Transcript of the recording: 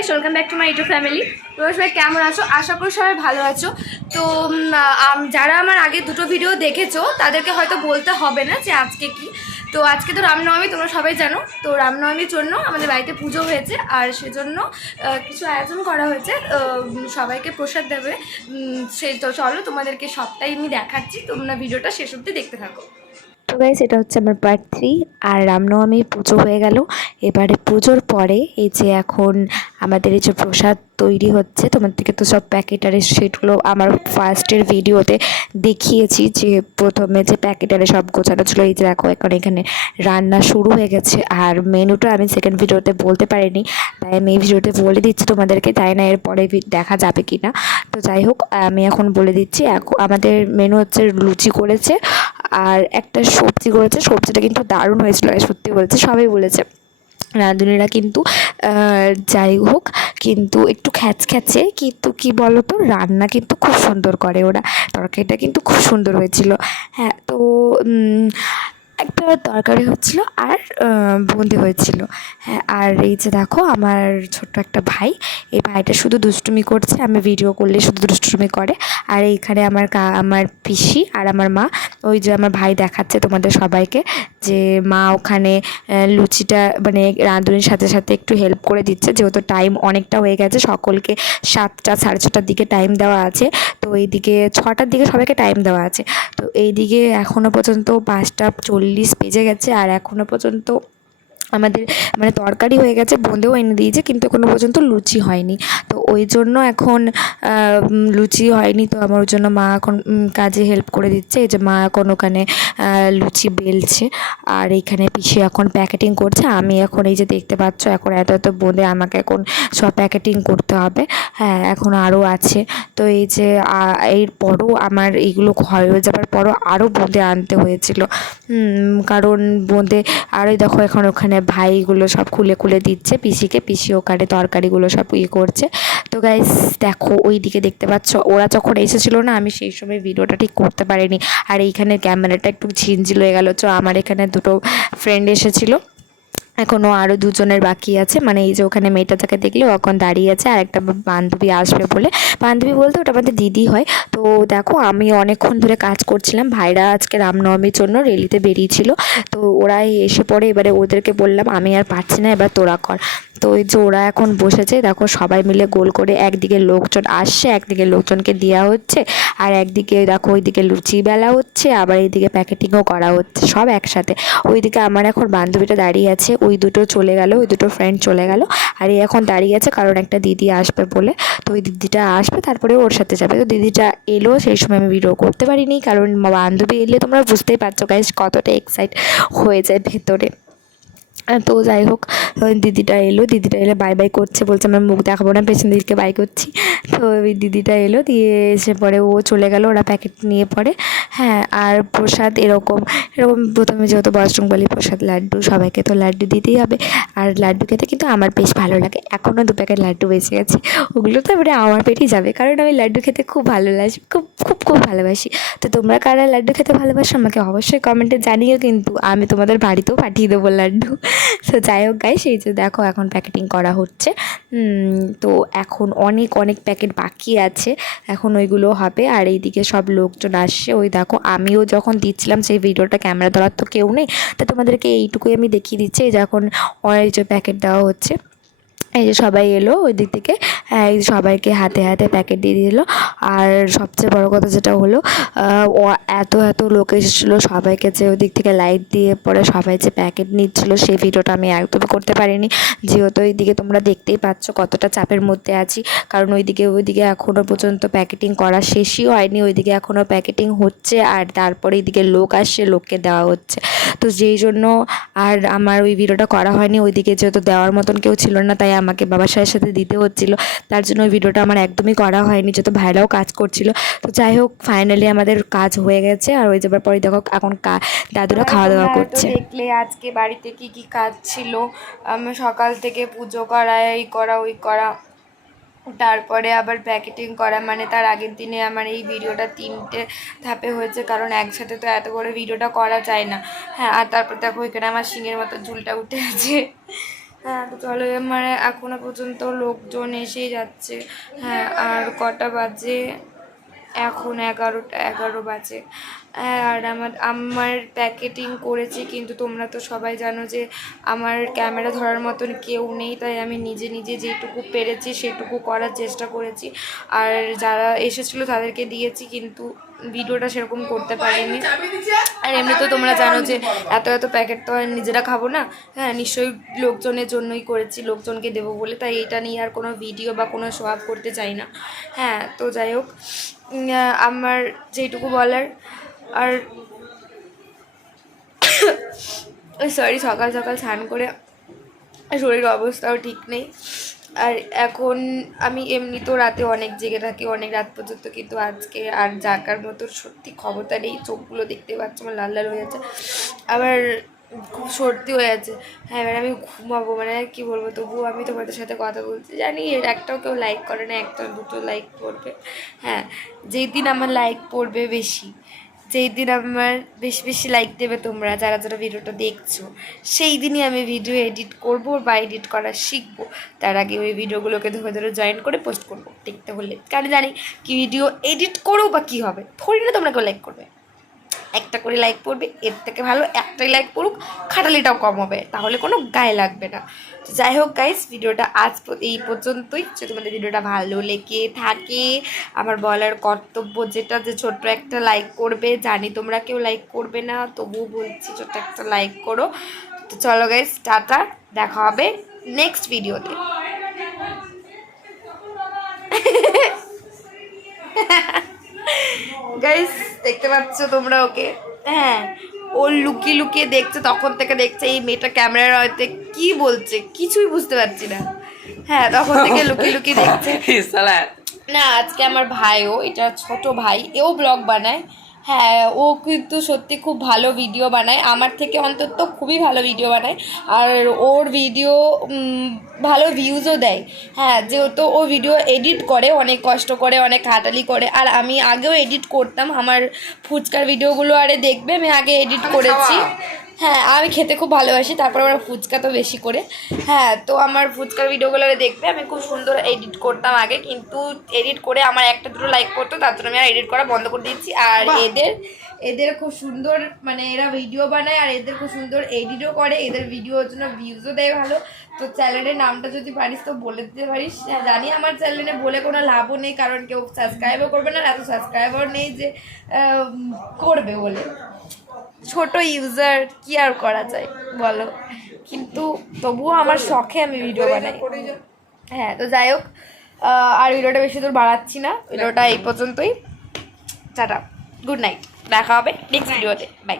Guys, welcome back to my YouTube family. তোমরা সবাই কেমন আছো? আশা করি সবাই ভালো আছো। তো যারা আমার আগে দুটো ভিডিও দেখেছো তাদেরকে হয়তো বলতে হবে না যে আজকে কি। তো আজকে তো রামনবমী, তোমরা সবাই জানো। তো রামনবমীর জন্য আমাদের বাড়িতে পুজো হয়েছে, আর সেজন্য কিছু আয়োজন করা হয়েছে। সবাইকে প্রসাদ দেবে। সেই তো চলো তোমাদেরকে সবটাই আমি দেখাচ্ছি, তোমরা ভিডিওটা শেষ অবধি দেখতে থাকো। তো গাইস, এটা হচ্ছে আমার পার্ট 3। আর রামনবমী পুজো হয়ে গেল। এবারে পুজোর পরে এই যে এখন আমাদের এই যে প্রসাদ তৈরি হচ্ছে, তোমাদেরকে তো সব প্যাকেটারের সেটগুলো আমার ফার্স্টের ভিডিওতে দেখিয়েছি যে প্রথমে যে প্যাকেটারে সব গোছানো ছিল। এই যে দেখো এখন এখানে রান্না শুরু হয়ে গেছে। আর মেনুটা আমি সেকেন্ড ভিডিওতে বলতে পারিনি, তাই আমি এই ভিডিওতে বলে দিচ্ছি তোমাদেরকে, তাই না এরপরে দেখা যাবে কি না। তো যাই হোক, আমি এখন বলে দিচ্ছি। আমাদের মেনু হচ্ছে লুচি করেছে আর একটা সবজি করেছে। সবজিটা কিন্তু দারুণ হয়েছিল, সত্যি বলছে, সবাই বলেছে। রাঁধুনিরা কিন্তু যাই হোক কিন্তু একটু খ্যাচখ্যাচে, কিন্তু কি বলো তো, রান্না কিন্তু খুব সুন্দর করে ওরা। তরকারিটা কিন্তু খুব সুন্দর হয়েছিল। হ্যাঁ, তো একটা তরকারি হচ্ছিল আর বুঁদি হয়েছিল। হ্যাঁ, আর এই যে দেখো আমার ছোট্ট একটা ভাই, এই ভাইটা শুধু দুষ্টুমি করছে, আমি ভিডিও করলে শুধু দুষ্টুমি করে। আর এইখানে আমার পিসি আর আমার মা, ওই যে আমার ভাই দেখাচ্ছে তোমাদের সবাইকে যে মা ওখানে লুচিটা মানে রাঁধুনির সাথে সাথে একটু হেল্প করে দিচ্ছে, যেহেতু টাইম অনেকটা হয়ে গেছে। সকলকে 7টা সাড়ে 6টার দিকে টাইম দেওয়া আছে, তো এইদিকে 6টার দিকে সবাইকে টাইম দেওয়া আছে। তো এইদিকে এখনও পর্যন্ত 5টা 40 বেজে গেছে, আর এখনও পর্যন্ত আমাদের মানে তরকারি হয়ে গেছে, বোঁদেও এনে দিয়েছে, কিন্তু এখনও পর্যন্ত লুচি হয়নি। তো ওই জন্য এখন লুচি হয়নি, তো আমার ওই জন্য মা এখন কাজে হেল্প করে দিচ্ছে। এই যে মা এখন ওখানে লুচি বেলছে, আর এইখানে পিসি এখন প্যাকেটিং করছে। আমি এখন এই যে দেখতে পাচ্ছ, এখন এত এত বোঁদে আমাকে এখন সব প্যাকেটিং করতে হবে। হ্যাঁ, এখন আরও আছে। তো এই যে এরপরও আমার এইগুলো হয়ে যাবার পরও আরও বোঁদে আনতে হয়েছিল, কারণ বোঁদে আরও দেখো এখন ওখানে ভাইগুলো সব খুলে খুলে দিচ্ছে পিসিকে। পিসি ওখানে তরকারিগুলো সব করছে। তো গাইস দেখো, ওই দিকে দেখতে পাচ্ছ, ওরা যখন এসেছিলো না, আমি সেই সময় ভিডিওটা ঠিক করতে পারিনি। আর এইখানে ক্যামেরাটা একটু ঝিনঝিল হয়ে গেলো। তো আমার এখানে দুটো ফ্রেন্ড এসেছিলো, এখনও আরও দুজনের বাকি আছে। মানে এই যে ওখানে মেয়েটা যাকে দেখলে ও এখন দাঁড়িয়ে আছে, আর একটা বান্ধবী আসবে বলে। বান্ধবী বলতে ওটা আমাদের দিদি হয়। তো দেখো, আমি অনেকক্ষণ ধরে কাজ করছিলাম। ভাইরা আজকে রামনবমীর জন্য রেলিতে বেরিয়েছিল, তো ওরাই এসে পড়ে। এবারে ওদেরকে বললাম আমি আর পারছি না, এবার তোরা কর। তো এই যে ওরা এখন বসেছে, দেখো সবাই মিলে গোল করে, একদিকে লোকজন আসছে, একদিকে লোকজনকে দেওয়া হচ্ছে, আর একদিকে দেখো ওইদিকে লুচি বেলা হচ্ছে, আবার এইদিকে প্যাকেটিংও করা হচ্ছে, সব একসাথে। ওইদিকে আমার এখন বান্ধবীটা দাঁড়িয়ে আছে, ওই দুটো চলে গেল, ওই দুটো ফ্রেন্ড চলে গেল, আর এই এখন দাঁড়িয়ে আছে কারণ একটা দিদি আসবে বলে। তো ওই দিদিটা আসবে, তারপরে ওর সাথে যাবে। তো দিদিটা এলো, সেই সময় আমি ভিডিও করতে পারিনি, কারণ বান্ধবী এলে তোমরা বুঝতেই পারছো গাইস কতটা এক্সাইট হয়ে যায় ভেতরে। তো যাই হোক, দিদিটা এলে বাই বাই করছে, বলছে আমার মুখ দেখাবো না, পেছন দিকে বাই করছি। তো ওই দিদিটা এলো, দিয়ে এসে পরে ও চলে গেল, ওরা প্যাকেট নিয়ে পড়ে। হ্যাঁ, আর প্রসাদ এরকম প্রথমে যেহেতু বজরংবলী প্রসাদ লাড্ডু, সবাইকে তো লাড্ডু দিতেই হবে। আর লাড্ডু খেতে কিন্তু আমার বেশ ভালো লাগে, এখনও 2 প্যাকেট লাড্ডু বেঁচে গেছে। ওগুলো তো এবারে আমার পেটেই যাবে, কারণ আমি লাড্ডু খেতে খুব ভালোবাসি, খুব খুব খুব ভালোবাসি। তো তোমরা কারা লাড্ডু খেতে ভালোবাসো আমাকে অবশ্যই কমেন্টে জানিও, কিন্তু আমি তোমাদের বাড়িতেও পাঠিয়ে দেবো লাড্ডু। তো যাই হোক গাইস, এই যে দেখো এখন প্যাকেটিং করা হচ্ছে। তো এখন অনেক অনেক প্যাকেট বাকি আছে, এখন ওইগুলো হবে। আর এইদিকে সব লোকজন আসছে, ওই দেখো আমিও যখন দিচ্ছিলাম সেই ভিডিওটা, ক্যামেরা ধরার তো কেউ নেই, তো তোমাদেরকে এইটুকুই আমি দেখিয়ে দিচ্ছি। এই যে এখন অনেক যে প্যাকেট দেওয়া হচ্ছে, এই যে সবাই এলো ওই দিক থেকে, এই সবাইকে হাতে হাতে প্যাকেট দিয়ে দিল। আর সবচেয়ে বড় কথা যেটা হলো, ও এত এত লোক এসেছিলো, সবাইকে যে ওই দিক থেকে লাইট দিয়ে পরে সবাই যে প্যাকেট নিচ্ছিলো, সেই ভিডিওটা আমি একদমই করতে পারিনি, যেহেতু ওইদিকে তোমরা দেখতেই পাচ্ছ কতটা চাপের মধ্যে আছি। কারণ ওইদিকে এখনও পর্যন্ত প্যাকেটিং করা শেষই হয়নি, ওইদিকে এখনও প্যাকেটিং হচ্ছে, আর তারপরে এইদিকে লোক আসছে, লোককে দেওয়া হচ্ছে। তো যেই জন্য আর আমার ওই ভিডিওটা করা হয়নি, ওইদিকে যেহেতু দেওয়ার মতন কেউ ছিল না, তাই আমাকে বাবার সাথে দিতে হচ্ছিলো, তার জন্য ওই ভিডিওটা আমার একদমই করা হয়নি, যেহেতু ভাইরাও কাজ করছিল। তো যাই হোক, ফাইনালি আমাদের কাজ হয়ে গেছে। আর ওই যাবার পরে দেখো এখন দাদুরা খাওয়া দাওয়া করছে। দেখলে আজকে বাড়িতে কি কি কাজ ছিল, সকাল থেকে পুজো করা, এই করা ওই করা, তারপরে আবার প্যাকেটিং করা। মানে তার আগের দিনে আমার এই ভিডিওটা 3টে ধাপে হয়েছে, কারণ একসাথে তো এত বড় ভিডিওটা করা যায় না। হ্যাঁ, আর তারপর দেখো এখানে আমার শিঙের মতো ঝুলটা উঠে আছে। হ্যাঁ তো চলো মানে এখনো পর্যন্ত লোকজন এসেই যাচ্ছে। হ্যাঁ আর কটা বাজে এখন 11 বাজে। আর আমার প্যাকেটিং করেছি, কিন্তু তোমরা তো সবাই জানো যে আমার ক্যামেরা ধরার মতন কেউ নেই, তাই আমি নিজে নিজে যেটুকু পেরেছি সেটুকু করার চেষ্টা করেছি। আর যারা এসেছিলো তাদেরকে দিয়েছি, কিন্তু ভিডিওটা সেরকম করতে পারিনি। আর এমনি তো তোমরা জানো যে এত এত প্যাকেট তো আর নিজেরা খাবো না। হ্যাঁ নিশ্চয়ই লোকজনের জন্যই করেছি, লোকজনকে দেবো বলে, তাই এটা নিয়ে আর কোনো ভিডিও বা কোনো শো আপ করতে চাই না। হ্যাঁ তো যাই হোক, আমার যেটুকু বলার। আর সরি, সকাল সকাল স্নান করে শরীর অবস্থাও ঠিক নেই। আর এখন আমি এমনি তো রাতে অনেক জেগে থাকি, অনেক রাত পর্যন্ত, কিন্তু আজকে আর জাগার মতো সত্যি ক্ষমতা নেই। চোখগুলো দেখতে পাচ্ছি আমার লাল লাল হয়ে যাচ্ছে, আবার খুব সর্দি হয়ে আছে। হ্যাঁ এবার আমি ঘুমাবো, মানে কী বলবো, তবুও আমি তোমাদের সাথে কথা বলছি। জানি এর একটাও কেউ লাইক করে না, একটা দুটো লাইক করবে। হ্যাঁ যেই দিন আমার লাইক পড়বে বেশি, যেই দিন আমার বেশি বেশি লাইক দেবে তোমরা যারা যারা ভিডিওটা দেখছো, সেই দিনই আমি ভিডিও এডিট করব বা এডিট করা শিখবো। তার আগে ওই ভিডিওগুলোকে ধরে ধরে জয়েন করে পোস্ট করবো দেখতে হলে, কারণ জানি কি ভিডিও এডিট করো বা কী হবে, থোড়ি না তোমরা কেউ লাইক করবে। একটা করে লাইক পড়বে, এর থেকে ভালো একটাই লাইক পড়ুক, খাটালিটাও কম হবে, তাহলে কোনো গায়ে লাগবে না। তো যাই হোক গাইস, ভিডিওটা আজ এই পর্যন্তই। যদি তোমাদের ভিডিওটা ভালো লেগে থাকে, আমার বলার কর্তব্য যেটা, যে ছোট্ট একটা লাইক করবে। জানি তোমরা কেউ লাইক করবে না, তবুও বলছি ছোট্ট একটা লাইক করো। তো চলো গাইস, টাটা, দেখা হবে নেক্সট ভিডিওতে। গাইস দেখতে পাচ্ছ তোমরা ওকে? হ্যাঁ ও লুকিয়ে লুকিয়ে দেখছে, তখন থেকে দেখছে এই মেয়েটা ক্যামেরার হয়তো কি বলছে, কিছুই বুঝতে পারছি না। হ্যাঁ তখন থেকে লুকিয়ে লুকিয়ে দেখছে। না আজকে আমার ভাইও, এটা ছোট ভাই, এও ব্লগ বানায়। হ্যাঁ ও কিন্তু সত্যি খুব ভালো ভিডিও বানায়, আমার থেকে অন্তত খুবই ভালো ভিডিও বানায়। আর ওর ভিডিও ভালো ভিউজও দেয়। হ্যাঁ যেহেতু ও ভিডিও এডিট করে, অনেক কষ্ট করে, অনেক খাটালি করে। আর আমি আগেও এডিট করতাম, আমার ফুচকার ভিডিওগুলো আরে দেখবে, আমি আগে এডিট করেছি। হ্যাঁ আমি খেতে খুব ভালোবাসি, তারপর আমরা ফুচকা তো বেশি করে। হ্যাঁ তো আমার ফুচকার ভিডিওগুলো দেখবে, আমি খুব সুন্দর এডিট করতাম আগে, কিন্তু এডিট করে আমার একটা দুটো লাইক করতো, তার জন্য আমি আর এডিট করা বন্ধ করে দিয়েছি। আর এদের খুব সুন্দর, মানে এরা ভিডিও বানায় আর এদের খুব সুন্দর এডিটও করে, এদের ভিডিওর জন্য ভিউজও দেয় ভালো। তো চ্যানেলের নামটা যদি পারিস তো বলে দিতে পারিস। হ্যাঁ জানি আমার চ্যানেলে বলে কোনো লাভও নেই, কারণ কেউ সাবস্ক্রাইবও করবে না, এত সাবস্ক্রাইবার নেই যে করবে বলে। ছোট ইউজার, কি আর করা যায় বলো, কিন্তু তবুও আমার শখে আমি ভিডিও বানাই। হ্যাঁ তো যাই হোক, আর ভিডিওটা বেশি দূর বাড়াচ্ছি না, ভিডিওটা এই পর্যন্তই। টাটা, গুড নাইট, দেখা হবে নেক্সট ভিডিওতে, বাই।